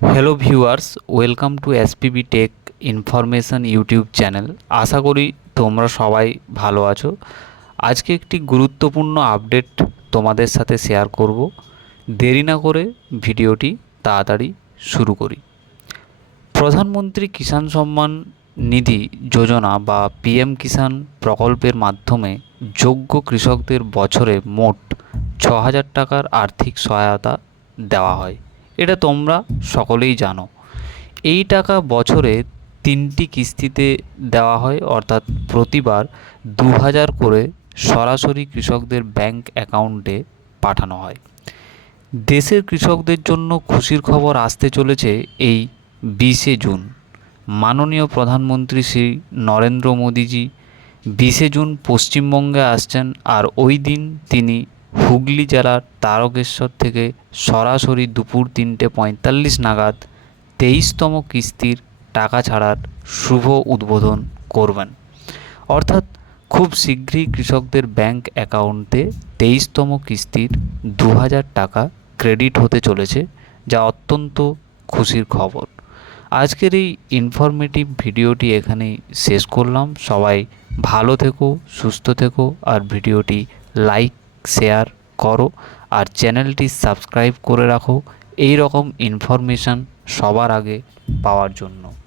Hello viewers, welcome to SPB tech information YouTube channel. আশা করি তোমরা সবাই ভালো আছো। আজকে একটি গুরুত্বপূর্ণ আপডেট তোমাদের সাথে শেয়ার করব। দেরি না করে ভিডিওটি তাড়াতাড়ি শুরু করি। প্রধানমন্ত্রী কিষাণ সম্মান নিধি যোজনা বা পিএম কিষাণ প্রকল্পের মাধ্যমে যোগ্য কৃষকদের বছরে মোট 6,000 টাকার আর্থিক সহায়তা দেওয়া হয়। এটা তোমরা সকলেই জানো। এই টাকা বছরে 3টি কিস্তিতে দেওয়া হয়, অর্থাৎ প্রতিবার 2,000 করে সরাসরি কৃষকদের ব্যাংক অ্যাকাউন্টে পাঠানো হয়। দেশের কৃষকদের জন্য খুশির খবর আসতে চলেছে এই 20শে জুন। মাননীয় প্রধানমন্ত্রী শ্রী নরেন্দ্র মোদীজি 20শে জুন পশ্চিমবঙ্গে আসছেন, আর ওই দিন তিনি হুগলি জেলার তারকেশ্বর থেকে সরাসরি দুপুর 3:45 নাগাদ 23তম কিস্তির টাকা ছাড়ার শুভ উদ্বোধন করবেন। অর্থাৎ খুব শীঘ্রই কৃষকদের ব্যাংক অ্যাকাউন্টে 23তম কিস্তির 2,000 টাকা ক্রেডিট হতে চলেছে, যা অত্যন্ত খুশির খবর। আজকের এই ইনফরমেটিভ ভিডিওটি এখানেই শেষ করলাম। সবাই ভালো থেকো, সুস্থ থেকো, আর ভিডিওটি লাইক শেয়ার করো, আর চ্যানেলটি সাবস্ক্রাইব করে রাখো এই রকম ইনফরমেশান সবার আগে পাওয়ার জন্য।